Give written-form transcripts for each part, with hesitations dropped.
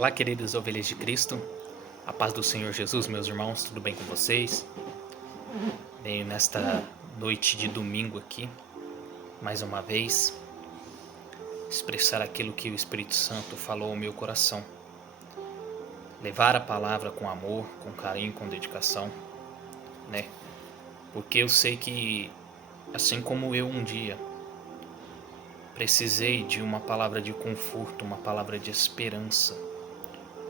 Olá, queridas ovelhas de Cristo, a paz do Senhor Jesus, meus irmãos, tudo bem com vocês? Venho nesta noite de domingo aqui, mais uma vez, expressar aquilo que o Espírito Santo falou ao meu coração. Levar a palavra com amor, com carinho, com dedicação, né? Porque eu sei que, assim como eu um dia precisei de uma palavra de conforto, uma palavra de esperança,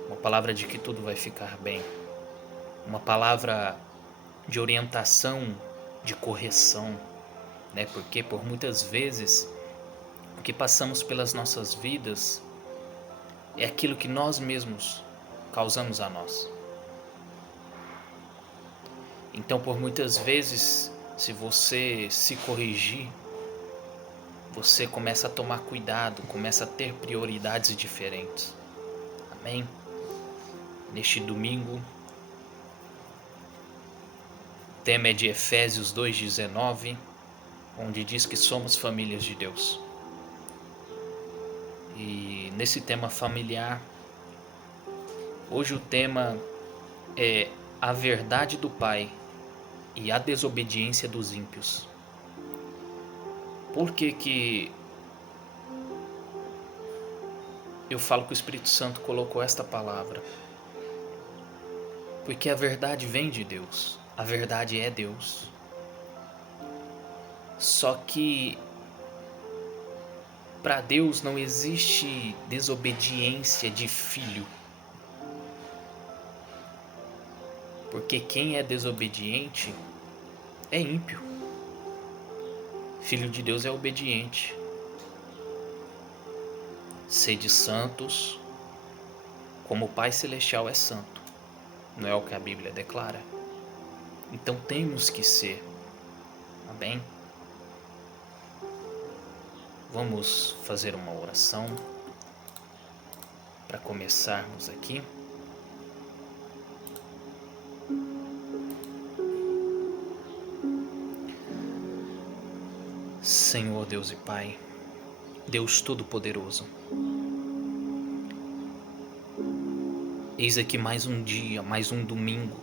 uma palavra de que tudo vai ficar bem, uma palavra de orientação, de correção, né? Porque por muitas vezes o que passamos pelas nossas vidas é aquilo que nós mesmos causamos a nós. Então, por muitas vezes, se você se corrigir, você começa a tomar cuidado, começa a ter prioridades diferentes. Amém? Neste domingo, o tema é de Efésios 2,19, onde diz que somos famílias de Deus. E nesse tema familiar, hoje o tema é a verdade do Pai e a desobediência dos ímpios. Por que eu falo que o Espírito Santo colocou esta palavra? Porque a verdade vem de Deus, a verdade é Deus. Só que para Deus não existe desobediência de filho. Porque quem é desobediente é ímpio. Filho de Deus é obediente. Sede santos, como o Pai Celestial é santo. Não é o que a Bíblia declara? Então temos que ser. Amém? Vamos fazer uma oração para começarmos aqui. Senhor Deus e Pai, Deus Todo-Poderoso, eis aqui mais um dia, mais um domingo,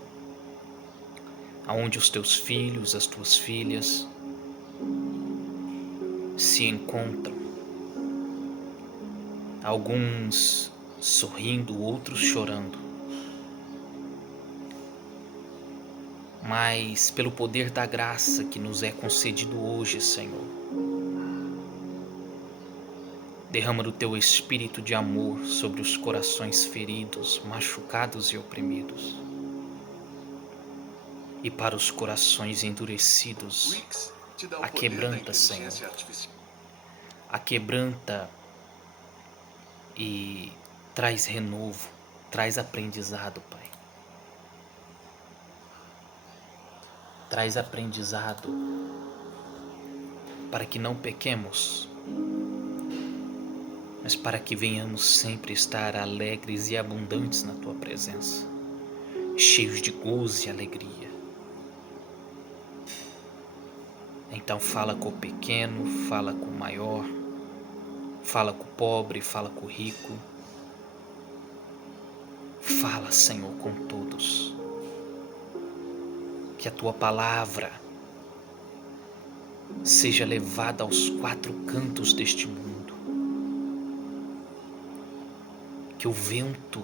onde os teus filhos, as tuas filhas se encontram, alguns sorrindo, outros chorando, mas pelo poder da graça que nos é concedido hoje, Senhor, derrama do teu espírito de amor sobre os corações feridos, machucados e oprimidos. E para os corações endurecidos, aquebranta, Senhor. Aquebranta e traz renovo, traz aprendizado, Pai. Traz aprendizado para que não pequemos, mas para que venhamos sempre estar alegres e abundantes na Tua presença, cheios de gozo e alegria. Então fala com o pequeno, fala com o maior, fala com o pobre, fala com o rico. Fala, Senhor, com todos. Que a Tua palavra seja levada aos quatro cantos deste mundo. Que o vento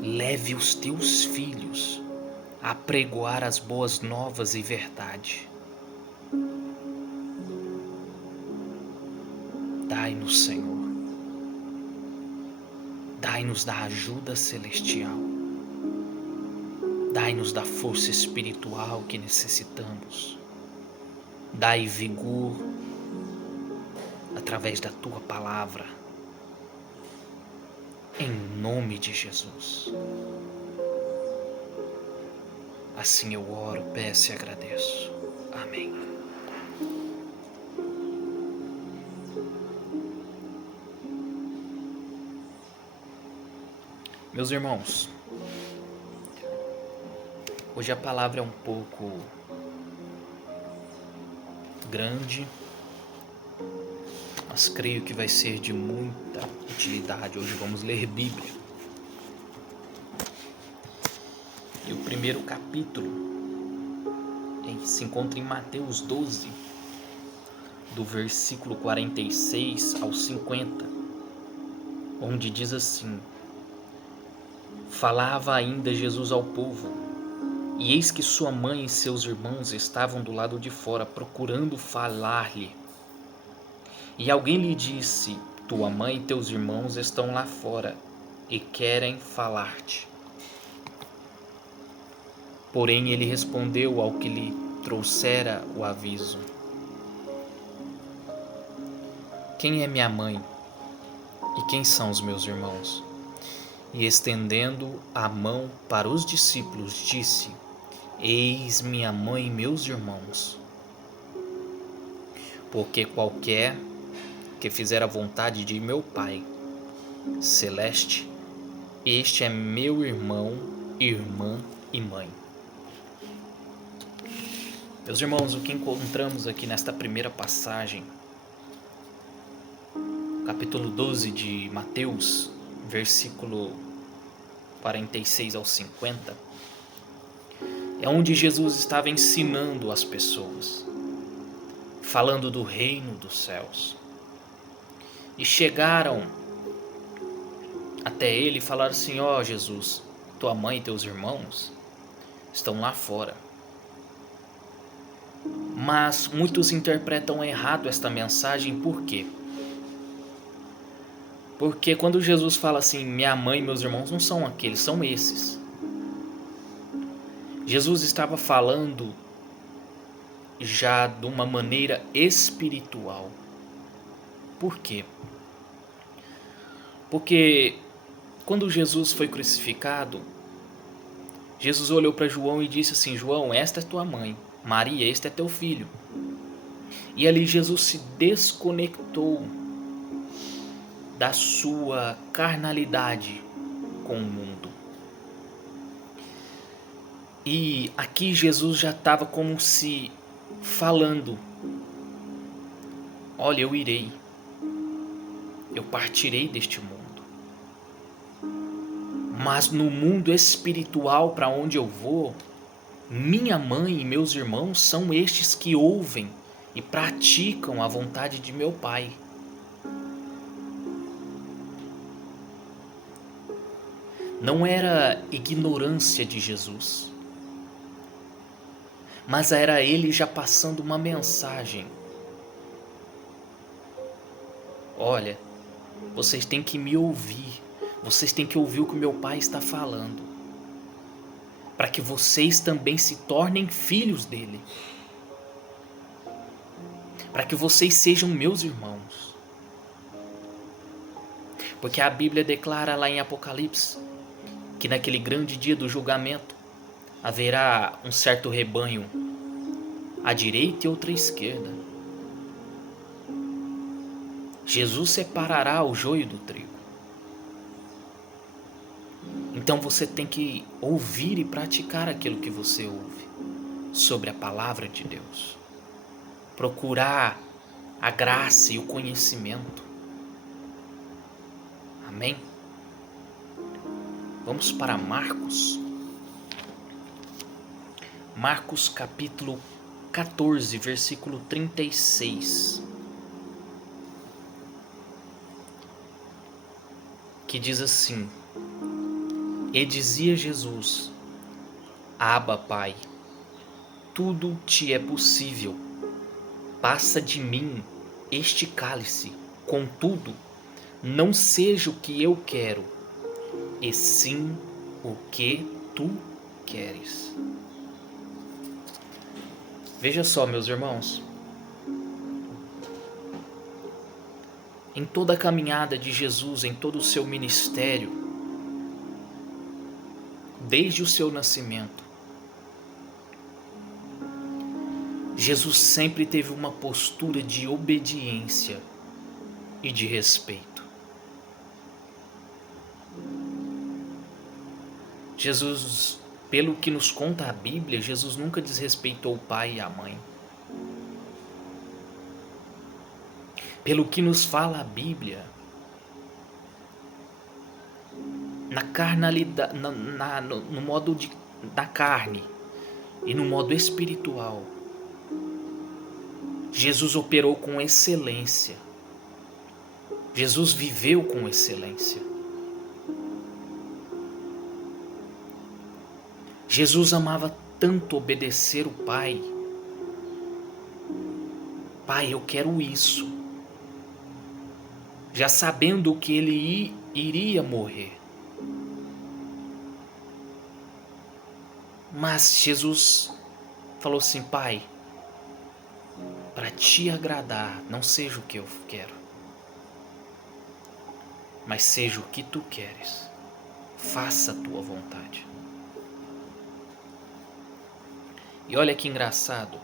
leve os Teus filhos a pregoar as boas novas e verdade. Dai-nos, Senhor. Dai-nos da ajuda celestial. Dai-nos da força espiritual que necessitamos. Dai vigor através da Tua palavra. Em nome de Jesus. Assim eu oro, peço e agradeço. Amém. Meus irmãos, hoje a palavra é um pouco grande, mas creio que vai ser de muita utilidade. Hoje vamos ler Bíblia. E o primeiro capítulo se encontra em Mateus 12, do versículo 46 ao 50, onde diz assim: Falava ainda Jesus ao povo, e eis que sua mãe e seus irmãos estavam do lado de fora, procurando falar-lhe. E alguém lhe disse: Tua mãe e teus irmãos estão lá fora e querem falar-te. Porém ele respondeu ao que lhe trouxera o aviso: Quem é minha mãe e quem são os meus irmãos? E estendendo a mão para os discípulos, disse: Eis minha mãe e meus irmãos. Porque qualquer que fizer a vontade de meu Pai celeste, este é meu irmão, irmã e mãe. Meus irmãos, o que encontramos aqui nesta primeira passagem, capítulo 12 de Mateus, versículo 46 ao 50, é onde Jesus estava ensinando as pessoas, falando do reino dos céus. E chegaram até ele e falaram assim: Ó Jesus, tua mãe e teus irmãos estão lá fora. Mas muitos interpretam errado esta mensagem. Por quê? Porque quando Jesus fala assim, minha mãe e meus irmãos, não são aqueles, são esses. Jesus estava falando já de uma maneira espiritual. Por quê? Porque quando Jesus foi crucificado, Jesus olhou para João e disse assim: João, esta é tua mãe. Maria, este é teu filho. E ali Jesus se desconectou da sua carnalidade com o mundo. E aqui Jesus já estava como se falando: olha, eu irei, eu partirei deste mundo. Mas no mundo espiritual para onde eu vou, minha mãe e meus irmãos são estes que ouvem e praticam a vontade de meu Pai. Não era ignorância de Jesus, mas era ele já passando uma mensagem. Olha, vocês têm que me ouvir, vocês têm que ouvir o que meu Pai está falando, para que vocês também se tornem filhos dele, para que vocês sejam meus irmãos. Porque a Bíblia declara lá em Apocalipse que naquele grande dia do julgamento haverá um certo rebanho à direita e outra à esquerda. Jesus separará o joio do trigo. Então você tem que ouvir e praticar aquilo que você ouve sobre a palavra de Deus. Procurar a graça e o conhecimento. Amém? Vamos para Marcos. Marcos capítulo 14, versículo 36. Que diz assim: E dizia Jesus: Abba, Pai, tudo te é possível. Passa de mim este cálice. Contudo, não seja o que eu quero, e sim o que tu queres. Veja só, meus irmãos, em toda a caminhada de Jesus, em todo o seu ministério, desde o seu nascimento, Jesus sempre teve uma postura de obediência e de respeito. Jesus, pelo que nos conta a Bíblia, Jesus nunca desrespeitou o pai e a mãe. pelo que nos fala a Bíblia, na carnalidade, no modo da carne e no modo espiritual, Jesus operou com excelência. Jesus viveu com excelência. Jesus amava tanto obedecer o Pai. Pai, eu quero isso. Já sabendo que ele iria morrer. Mas Jesus falou assim: Pai, para te agradar, não seja o que eu quero, mas seja o que tu queres. Faça a tua vontade. E olha que engraçado.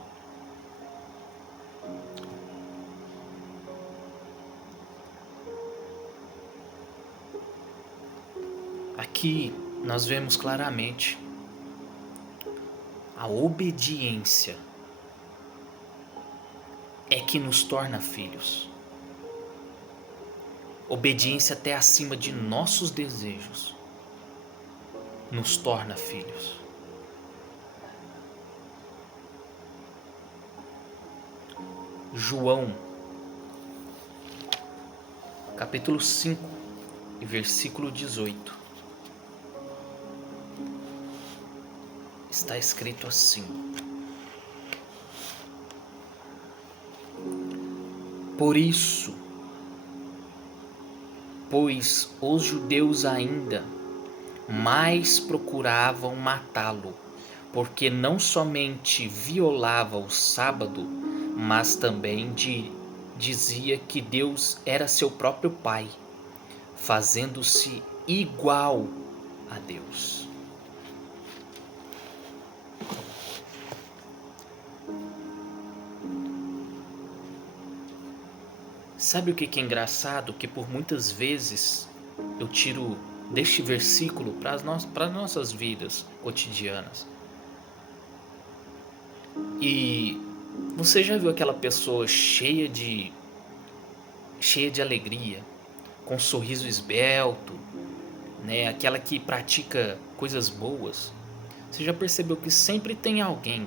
Aqui nós vemos claramente a obediência é que nos torna filhos. Obediência até acima de nossos desejos nos torna filhos. João, capítulo 5 e versículo 18. Está escrito assim: Por isso, pois os judeus ainda mais procuravam matá-lo, porque não somente violava o sábado, mas também dizia que Deus era seu próprio Pai, fazendo-se igual a Deus. Sabe o que é engraçado? Que por muitas vezes eu tiro deste versículo para as nossas vidas cotidianas. E você já viu aquela pessoa cheia de alegria, com um sorriso esbelto, né? Aquela que pratica coisas boas? Você já percebeu que sempre tem alguém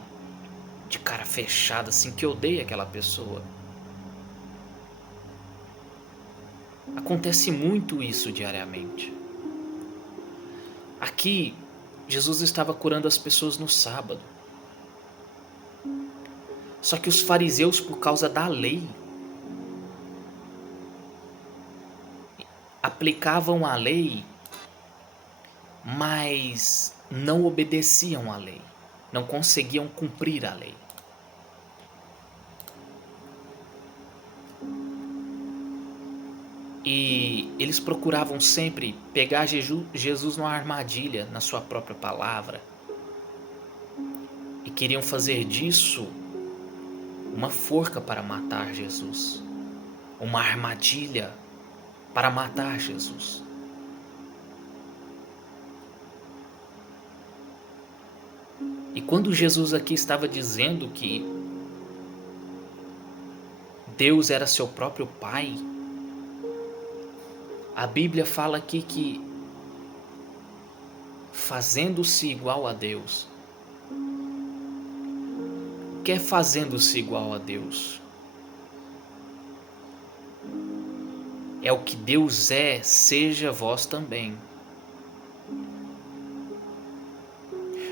de cara fechada assim que odeia aquela pessoa? Acontece muito isso diariamente. Aqui, Jesus estava curando as pessoas no sábado. Só que os fariseus, por causa da lei, aplicavam a lei, mas não obedeciam à lei. Não conseguiam cumprir a lei. E eles procuravam sempre pegar Jesus numa armadilha, na sua própria palavra. E queriam fazer disso uma forca para matar Jesus. Uma armadilha para matar Jesus. E quando Jesus aqui estava dizendo que Deus era seu próprio Pai, a Bíblia fala aqui que fazendo-se igual a Deus. O que é fazendo-se igual a Deus? É o que Deus é, seja vós também.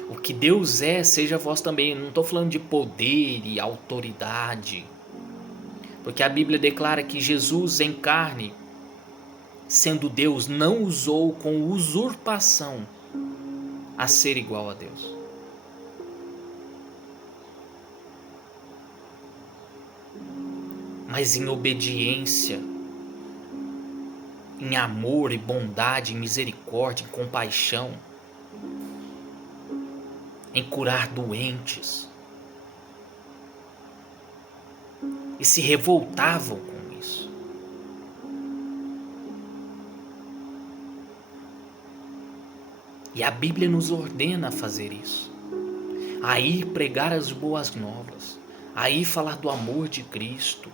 O que Deus é, seja vós também. Eu não estou falando de poder e autoridade. Porque a Bíblia declara que Jesus em carne, sendo Deus, não usou com usurpação a ser igual a Deus. Mas em obediência, em amor e bondade, em misericórdia, em compaixão, em curar doentes. E se revoltavam com isso. E a Bíblia nos ordena a fazer isso. A ir pregar as boas novas. A ir falar do amor de Cristo.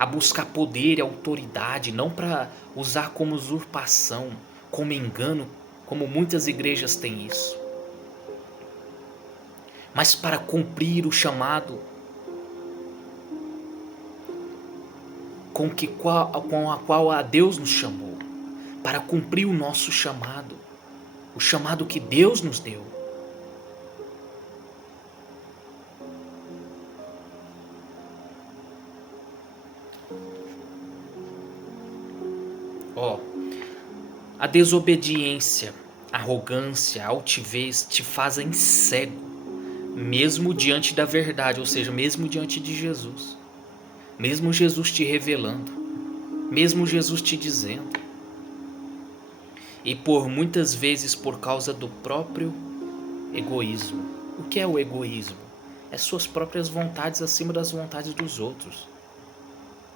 a buscar poder e autoridade, não para usar como usurpação, como engano, como muitas igrejas têm isso, mas para cumprir o chamado com a qual a Deus nos chamou, para cumprir o nosso chamado, o chamado que Deus nos deu. A desobediência, a arrogância, a altivez te fazem cego, mesmo diante da verdade, ou seja, mesmo diante de Jesus. Mesmo Jesus te revelando, mesmo Jesus te dizendo. E por muitas vezes por causa do próprio egoísmo. O que é o egoísmo? É suas próprias vontades acima das vontades dos outros.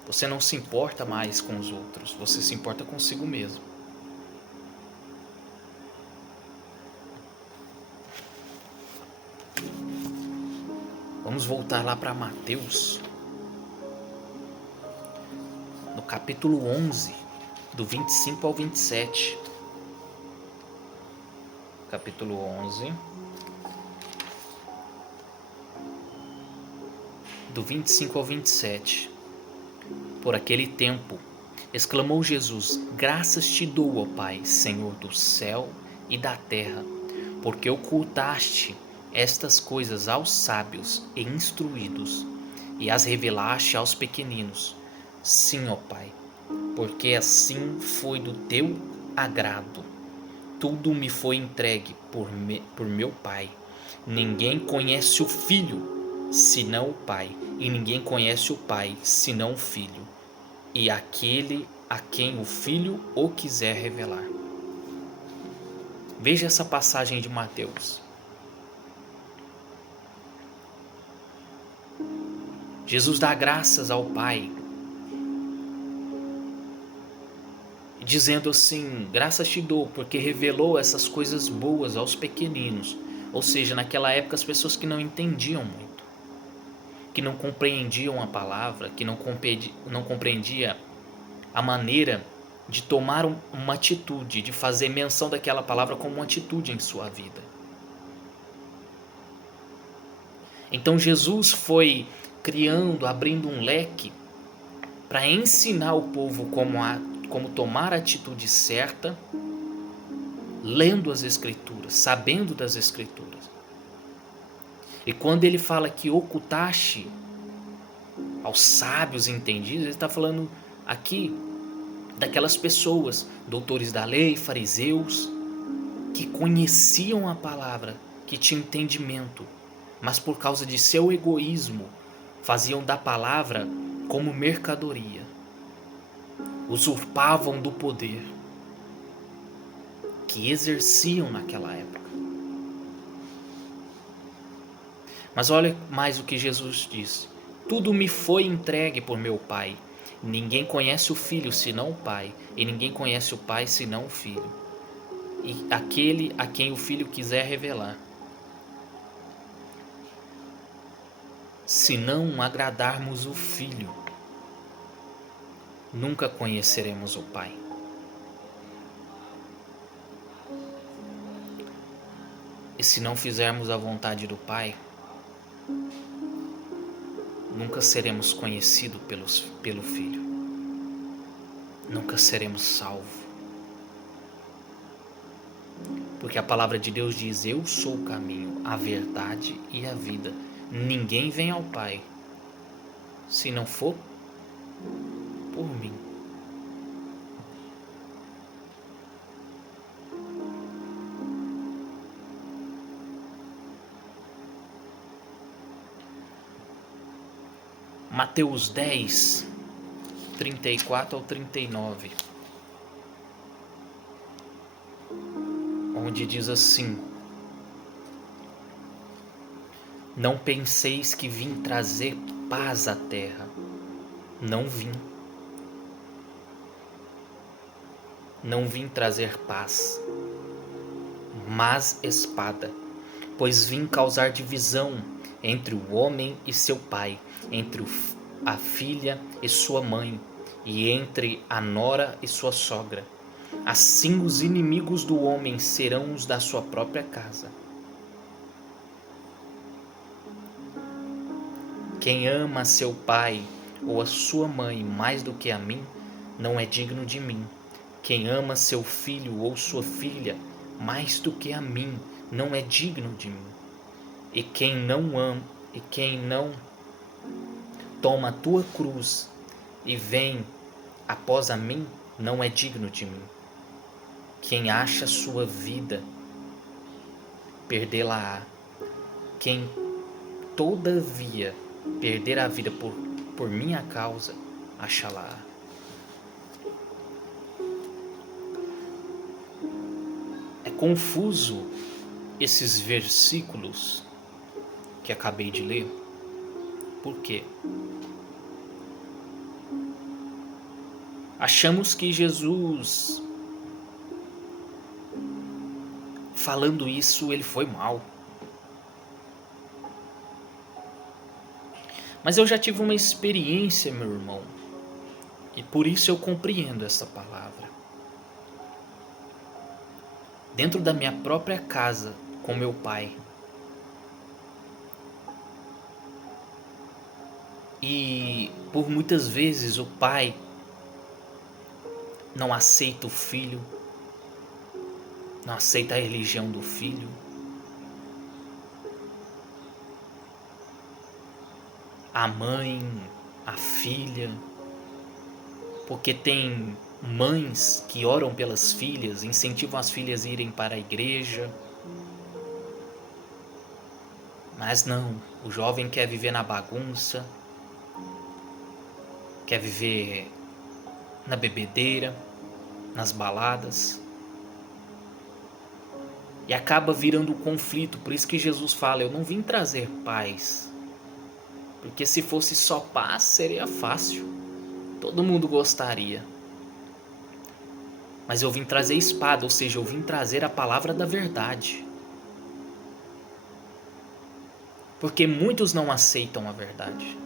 Você não se importa mais com os outros, você se importa consigo mesmo. Vamos voltar lá para Mateus, no capítulo 11, do 25 ao 27. Capítulo 11, do 25 ao 27. Por aquele tempo, exclamou Jesus: graças te dou, ó Pai, Senhor do céu e da terra, porque ocultaste estas coisas aos sábios e instruídos e as revelaste aos pequeninos. Sim, ó Pai, porque assim foi do teu agrado. Tudo me foi entregue por meu Pai. Ninguém conhece o Filho, senão o Pai, e ninguém conhece o Pai, senão o Filho, e aquele a quem o Filho o quiser revelar. Veja essa passagem de Mateus. Jesus dá graças ao Pai, dizendo assim: graças te dou, porque revelou essas coisas boas aos pequeninos. Ou seja, naquela época as pessoas que não entendiam muito, que não compreendiam a palavra, que não compreendia a maneira de tomar uma atitude, de fazer menção daquela palavra como uma atitude em sua vida. Então Jesus foi criando, abrindo um leque para ensinar o povo como tomar a atitude certa, lendo as Escrituras, sabendo das Escrituras. E quando ele fala que ocultaste aos sábios entendidos, ele está falando aqui daquelas pessoas, doutores da lei, fariseus, que conheciam a palavra, que tinham entendimento, mas por causa de seu egoísmo, faziam da palavra como mercadoria, usurpavam do poder que exerciam naquela época. Mas olha mais o que Jesus diz: tudo me foi entregue por meu Pai. Ninguém conhece o Filho senão o Pai, e ninguém conhece o Pai senão o Filho, e aquele a quem o Filho quiser revelar. Se não agradarmos o Filho, nunca conheceremos o Pai. E se não fizermos a vontade do Pai, nunca seremos conhecidos pelo Filho. Nunca seremos salvos. Porque a palavra de Deus diz: eu sou o caminho, a verdade e a vida. Ninguém vem ao Pai se não for por mim. Mateus 10, 34 ao 39, onde diz assim: não penseis que vim trazer paz à terra. Não vim. Não vim trazer paz, mas espada, pois vim causar divisão entre o homem e seu pai, entre a filha e sua mãe, e entre a nora e sua sogra. Assim os inimigos do homem serão os da sua própria casa. Quem ama a seu pai ou a sua mãe mais do que a mim, não é digno de mim. Quem ama seu filho ou sua filha mais do que a mim, não é digno de mim. E quem não toma a tua cruz e vem após a mim, não é digno de mim. Quem acha sua vida, perdê-la-á. Quem todavia perder a vida por minha causa, achá-la-á. É confuso esses versículos que acabei de ler. Por quê? Achamos que Jesus, falando isso, ele foi mal. Mas eu já tive uma experiência, meu irmão, e por isso eu compreendo essa palavra. Dentro da minha própria casa, com meu pai. E por muitas vezes o pai não aceita o filho, não aceita a religião do filho. A mãe, a filha, porque tem mães que oram pelas filhas, incentivam as filhas a irem para a igreja. Mas não, o jovem quer viver na bagunça, quer viver na bebedeira, nas baladas. E acaba virando um conflito. Por isso que Jesus fala, eu não vim trazer paz. Porque se fosse só paz, seria fácil. Todo mundo gostaria. Mas eu vim trazer espada, ou seja, eu vim trazer a palavra da verdade. Porque muitos não aceitam a verdade.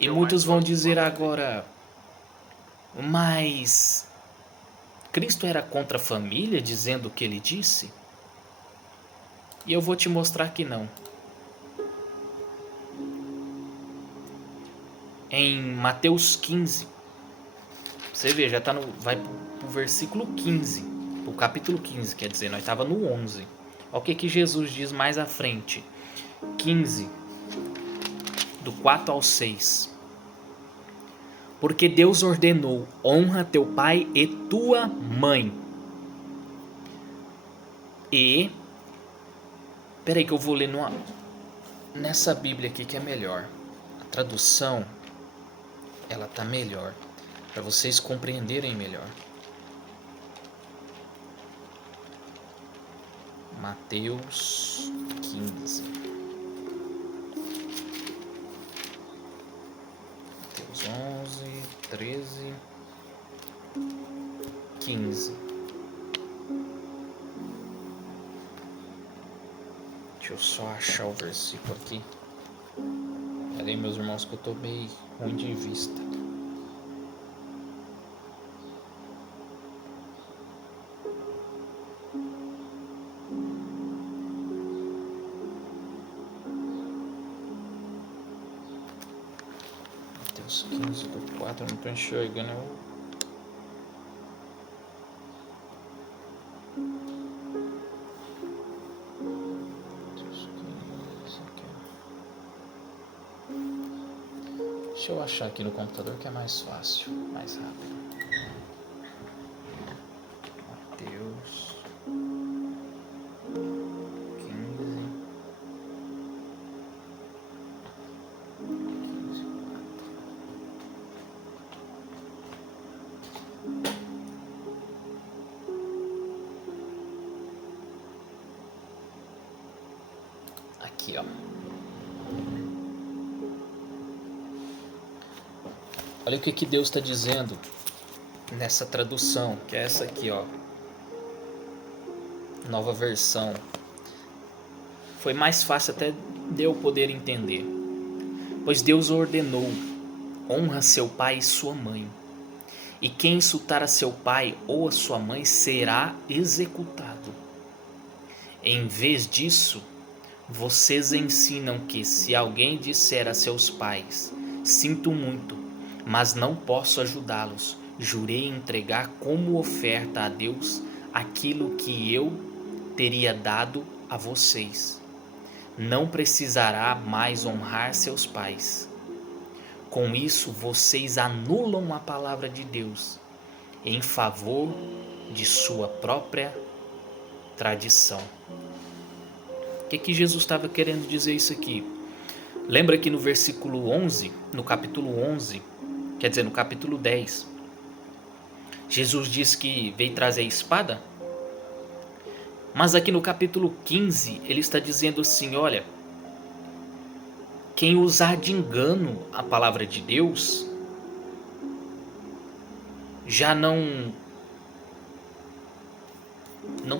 E muitos vão dizer agora, mas Cristo era contra a família, dizendo o que ele disse? E eu vou te mostrar que não. Em Mateus 15, você vê, já tá vai pro versículo 15, pro capítulo 15, quer dizer, nós estava no 11. Olha o que Jesus diz mais à frente. 15, do 4 ao 6. Porque Deus ordenou, honra teu pai e tua mãe. E... Peraí que eu vou ler nessa Bíblia aqui que é melhor. A tradução, ela tá melhor, para vocês compreenderem melhor. Mateus 15. Mateus 11, 13, 15. Deixa eu só achar o versículo aqui. Pera aí, meus irmãos, que eu tô meio ruim de vista. Mateus 15 do 4, eu não tô enxergando. Deixa eu achar aqui no computador que é mais fácil, mais rápido. Mateus 15. Aqui, ó. Olha o que Deus está dizendo nessa tradução, que é essa aqui, ó. Nova versão. foi mais fácil até de eu poder entender. Pois Deus ordenou: honra seu pai e sua mãe. E quem insultar a seu pai ou a sua mãe será executado. Em vez disso, vocês ensinam que se alguém disser a seus pais: sinto muito, mas não posso ajudá-los, jurei entregar como oferta a Deus aquilo que eu teria dado a vocês. Não precisará mais honrar seus pais. Com isso, vocês anulam a palavra de Deus em favor de sua própria tradição. O que Jesus estava querendo dizer isso aqui? Lembra que no versículo 11, no capítulo 11, quer dizer, no capítulo 10, Jesus disse que veio trazer a espada? Mas aqui no capítulo 15, ele está dizendo assim, olha, quem usar de engano a palavra de Deus já não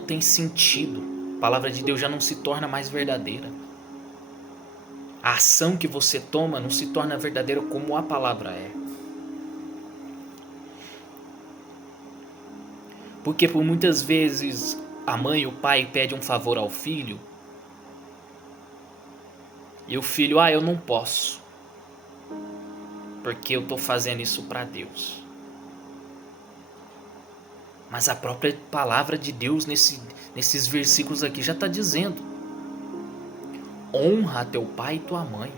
tem sentido. A palavra de Deus já não se torna mais verdadeira. A ação que você toma não se torna verdadeira como a palavra é. Porque por muitas vezes a mãe e o pai pedem um favor ao filho e o filho, eu não posso, porque eu estou fazendo isso para Deus. Mas a própria palavra de Deus nesses versículos aqui já está dizendo: honra teu pai e tua mãe.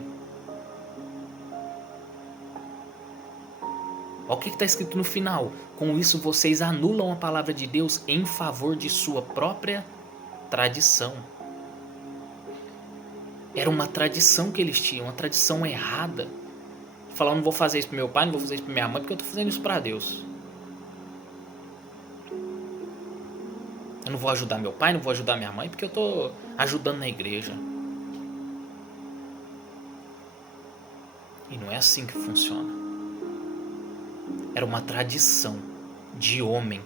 Olha o que está escrito no final. Com isso vocês anulam a palavra de Deus em favor de sua própria tradição. Era uma tradição que eles tinham, uma tradição errada. Falar, não vou fazer isso para meu pai, não vou fazer isso para minha mãe, porque eu estou fazendo isso para Deus. Eu não vou ajudar meu pai, não vou ajudar minha mãe, porque eu estou ajudando na igreja. E não é assim que funciona. Era uma tradição de homem.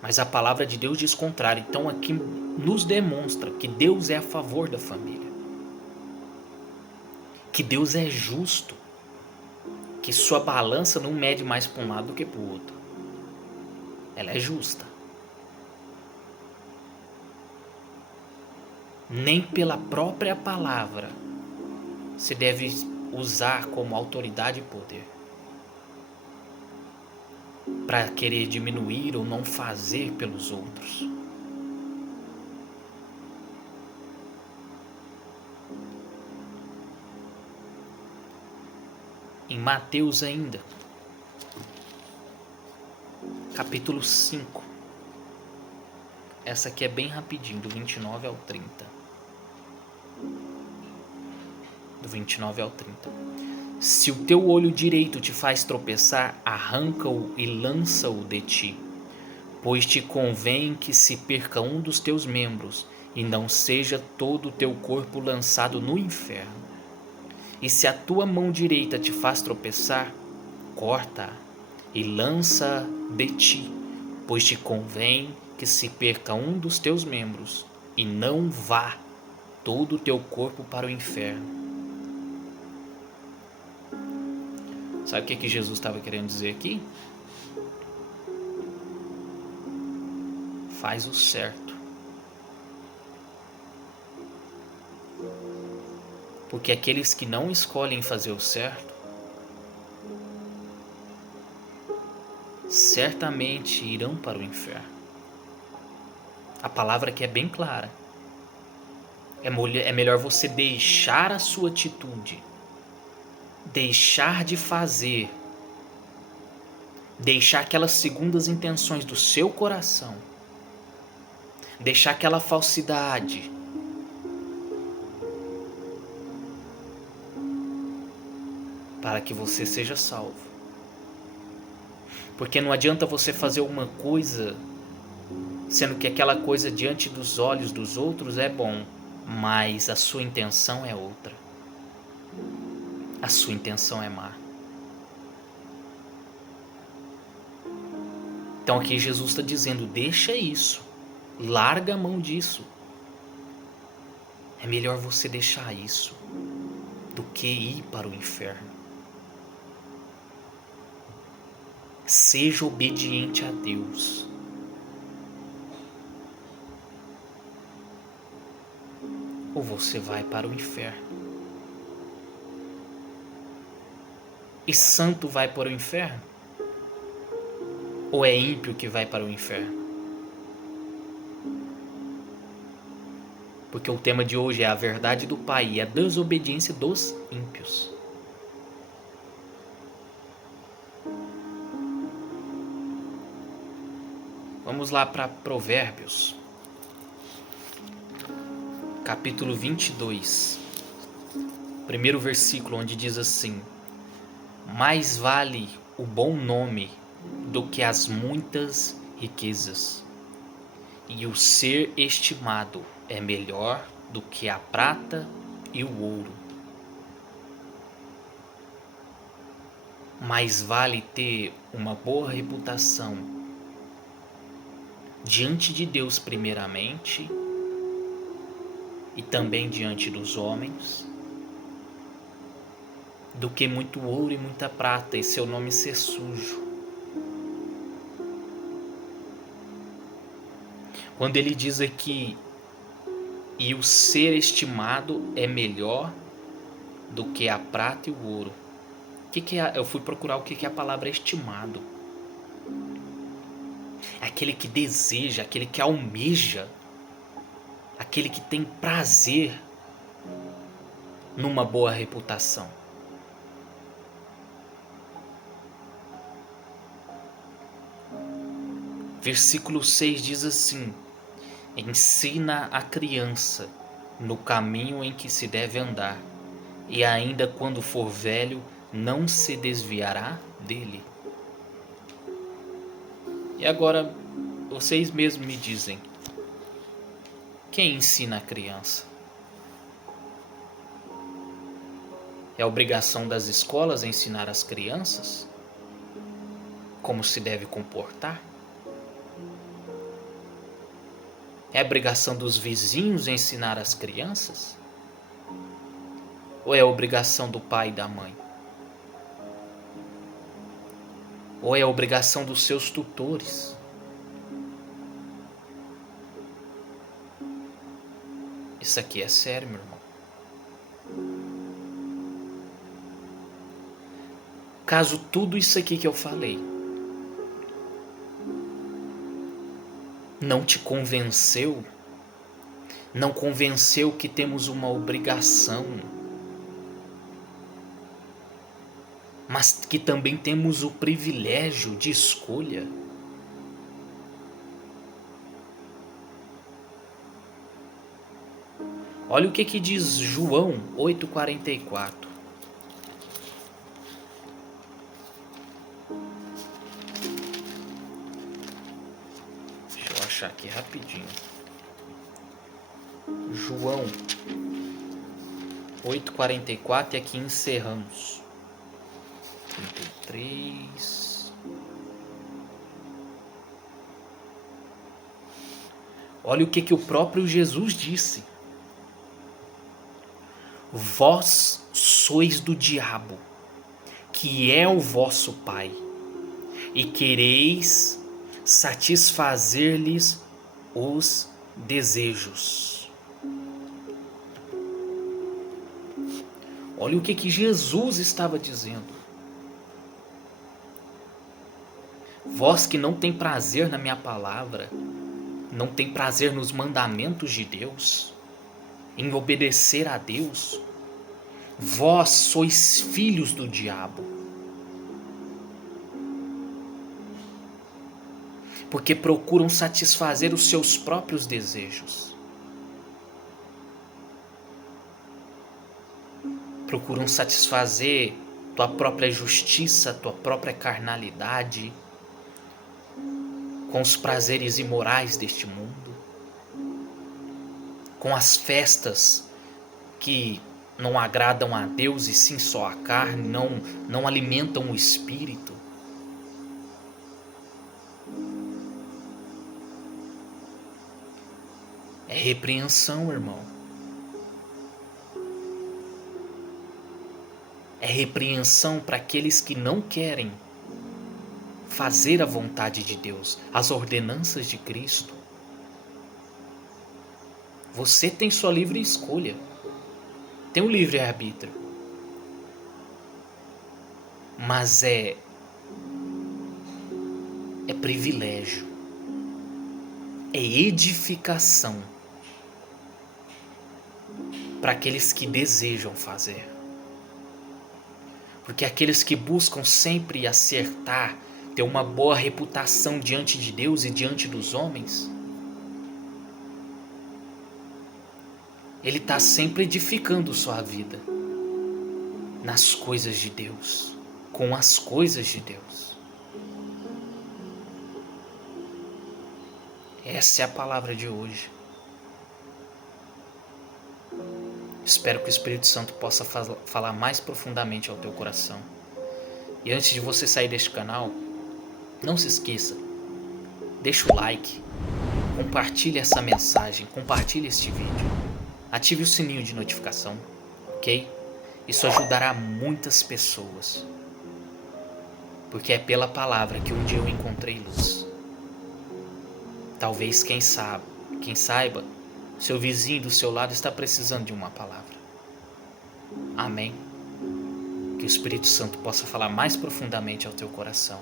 Mas a palavra de Deus diz o contrário. Então aqui nos demonstra que Deus é a favor da família. Que Deus é justo. Que sua balança não mede mais para um lado do que para o outro. Ela é justa. Nem pela própria palavra se deve usar como autoridade e poder para querer diminuir ou não fazer pelos outros. Em Mateus ainda, capítulo 5, essa aqui é bem rapidinho, do 29 ao 30. Do 29 ao 30. Se o teu olho direito te faz tropeçar, arranca-o e lança-o de ti, pois te convém que se perca um dos teus membros e não seja todo o teu corpo lançado no inferno. E se a tua mão direita te faz tropeçar, corta-a e lança de ti, pois te convém que se perca um dos teus membros e não vá todo o teu corpo para o inferno. Sabe o que Jesus estava querendo dizer aqui? Faz o certo. Porque aqueles que não escolhem fazer o certo, certamente irão para o inferno. A palavra aqui é bem clara. É melhor você deixar a sua atitude, deixar de fazer, deixar aquelas segundas intenções do seu coração, deixar aquela falsidade, para que você seja salvo. Porque não adianta você fazer uma coisa, sendo que aquela coisa diante dos olhos dos outros é bom, mas a sua intenção é outra. A sua intenção é má. Então aqui Jesus está dizendo, deixa isso, larga a mão disso. É melhor você deixar isso do que ir para o inferno. Seja obediente a Deus. Ou você vai para o inferno. E santo vai para o inferno? Ou é ímpio que vai para o inferno? Porque o tema de hoje é a verdade do Pai e a desobediência dos ímpios. Vamos lá para Provérbios, capítulo 22, primeiro versículo, onde diz assim: mais vale o bom nome do que as muitas riquezas, e o ser estimado é melhor do que a prata e o ouro. Mais vale ter uma boa reputação diante de Deus primeiramente e também diante dos homens, do que muito ouro e muita prata e seu nome ser sujo. Quando ele diz aqui, e o ser estimado é melhor do que a prata e o ouro. Eu fui procurar o que é a palavra estimado. É aquele que deseja, aquele que almeja, aquele que tem prazer numa boa reputação. Versículo 6 diz assim: ensina a criança no caminho em que se deve andar, e ainda quando for velho, não se desviará dele. E agora, vocês mesmos me dizem, quem ensina a criança? É obrigação das escolas ensinar as crianças como se deve comportar? É obrigação dos vizinhos ensinar as crianças? Ou é obrigação do pai e da mãe? Ou é obrigação dos seus tutores? Isso aqui é sério, meu irmão. Caso tudo isso aqui que eu falei não te convenceu, não convenceu que temos uma obrigação, mas que também temos o privilégio de escolha. Olha o que diz João 8,44. Deixa eu achar aqui rapidinho. João 8,44 e aqui encerramos. 33. Olha o que o próprio Jesus disse. Vós sois do diabo, que é o vosso pai, e quereis satisfazer-lhes os desejos. Olha o que Jesus estava dizendo. Vós que não tem prazer na minha palavra, não tem prazer nos mandamentos de Deus, em obedecer a Deus, vós sois filhos do diabo. Porque procuram satisfazer os seus próprios desejos. Procuram satisfazer tua própria justiça, tua própria carnalidade, com os prazeres imorais deste mundo, com as festas que não agradam a Deus e sim só a carne, não alimentam o espírito. É repreensão, irmão. é repreensão para aqueles que não querem fazer a vontade de Deus, as ordenanças de Cristo. Você tem sua livre escolha, tem o livre arbítrio, mas é privilégio, é edificação para aqueles que desejam fazer. Porque aqueles que buscam sempre acertar, ter uma boa reputação diante de Deus e diante dos homens, ele está sempre edificando sua vida nas coisas de Deus, com as coisas de Deus. Essa é a palavra de hoje. Espero que o Espírito Santo possa falar mais profundamente ao teu coração. E antes de você sair deste canal, não se esqueça, deixa o like, compartilhe essa mensagem, compartilhe este vídeo, ative o sininho de notificação, ok? Isso ajudará muitas pessoas, porque é pela palavra que um dia eu encontrei luz. Talvez, quem saiba, seu vizinho do seu lado está precisando de uma palavra. Amém? Que o Espírito Santo possa falar mais profundamente ao teu coração.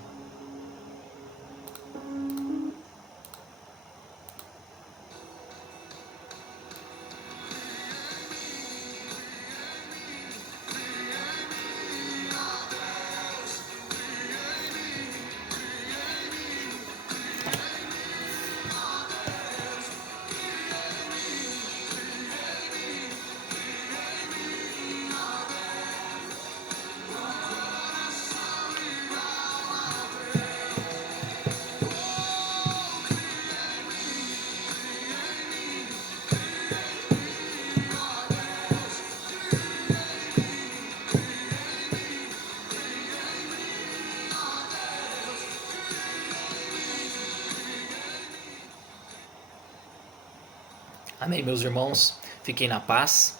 Amém, meus irmãos? Fiquem na paz,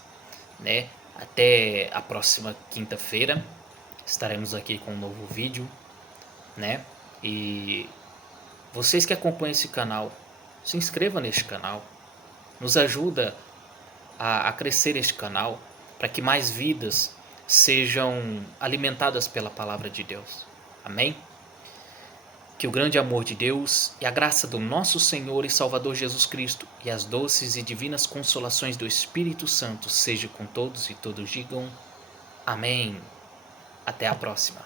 né? Até a próxima quinta-feira. Estaremos aqui com um novo vídeo, né? E vocês que acompanham esse canal, se inscreva neste canal. Nos ajuda a crescer este canal, para que mais vidas sejam alimentadas pela palavra de Deus. Amém? Que o grande amor de Deus e a graça do nosso Senhor e Salvador Jesus Cristo e as doces e divinas consolações do Espírito Santo seja com todos e todos digam amém. Até a próxima.